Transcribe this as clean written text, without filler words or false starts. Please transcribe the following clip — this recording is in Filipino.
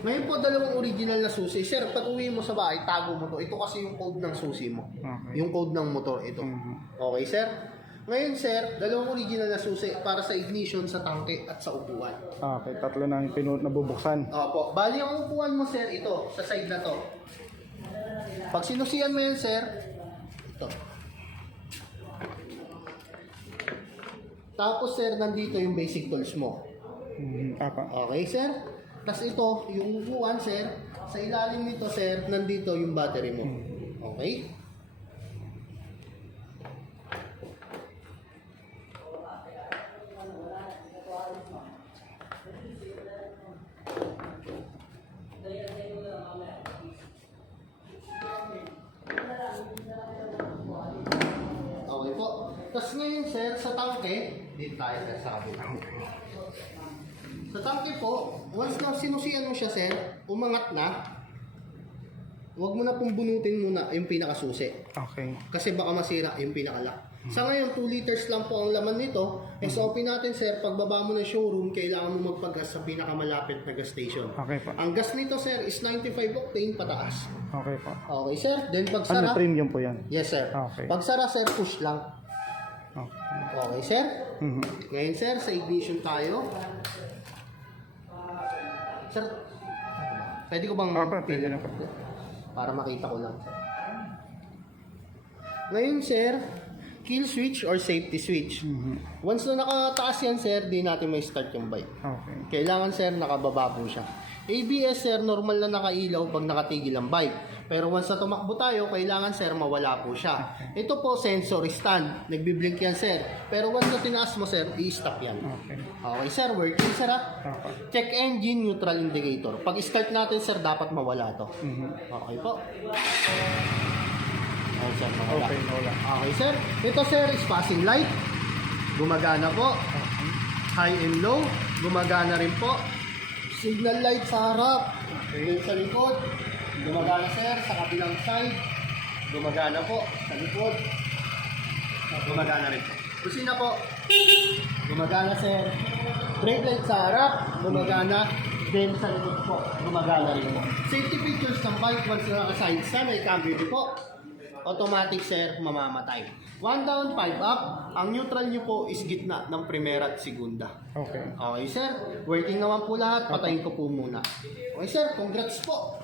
Ngayon po, dalawang original na susi. Sir, pag uwi mo sa bahay, tago mo to. Ito kasi yung code ng susi mo. Okay. Yung code ng motor, ito. Okay, sir? Ngayon, sir, dalawang original na susi para sa ignition, sa tangke, at sa upuan. Okay, tatlo na yung nabubuksan. Opo. Bali, ang upuan mo, sir, ito, sa side na to. Pag sinusiyan mo yan, sir, ito. Tapos, sir, nandito yung basic tools mo. Apa. Okay, sir? Tapos ito, yung upuan, sir, sa ilalim nito, sir, nandito yung battery mo. Okay? Okay po. Tapos ngayon, sir, sa tangke, dito tayo, sir, sa kabila. Sa tangke po, once na sinusiyan mo siya, sir, umangat na, huwag mo na pong bunutin muna yung pinakasusi. Okay. Kasi baka masira yung pinakalock. Sa ngayon, 2 liters lang po ang laman nito. SOP natin, sir, pagbaba mo ng showroom, kailangan mo magpagas sa pinakamalapit na gas station. Okay po. Ang gas nito, sir, is 95 octane pataas. Okay po. Okay, sir. Then pag Ano, sara, premium po yan? yes, sir. Okay. Pag sara, sir, push lang. Okay. Okay, sir. Mhm. Ngayon, sir, sa ignition tayo. Sir, pwede ko bang... Pwede na po. Para makita ko lang. Ngayon, sir, kill switch or safety switch. Once na nakataas yan, sir, di natin may start yung bike. Okay. Kailangan, sir, nakababa po siya. ABS, sir, normal na nakailaw pag nakatigil ang bike. Pero once na tumakbo tayo, kailangan, sir, mawala po siya. Ito po, sensor stand. Nagbiblink yan, sir. Pero once na tinaas mo, sir, i-stop yan. Okay. Okay, sir. Working, sir, ha? Okay. Check engine, neutral indicator. Pag start natin, sir, dapat mawala to. Okay po. Okay, sir, mawala. Okay, wala. Okay, sir. Ito, sir, is passing light. Gumagana po. High and low. Gumagana rin po. Signal light sa harap. Yung sa likod. Gumagana, sir, sa kabilang side. Gumagana po sa likod. Gumagana rin po. Kusina po. Gumagana, sir. Brake light sa harap. Gumagana. Then sa likod po. Gumagana rin po. Safety features ng bike once na naka-side stand. May cambio po. Automatic, sir, mamamatay. 1 down, 5 up. Ang neutral nyo po is gitna ng primera at segunda. Okay. Okay, sir. Working naman po lahat. Patayin ko po muna. Okay, sir. Congrats po.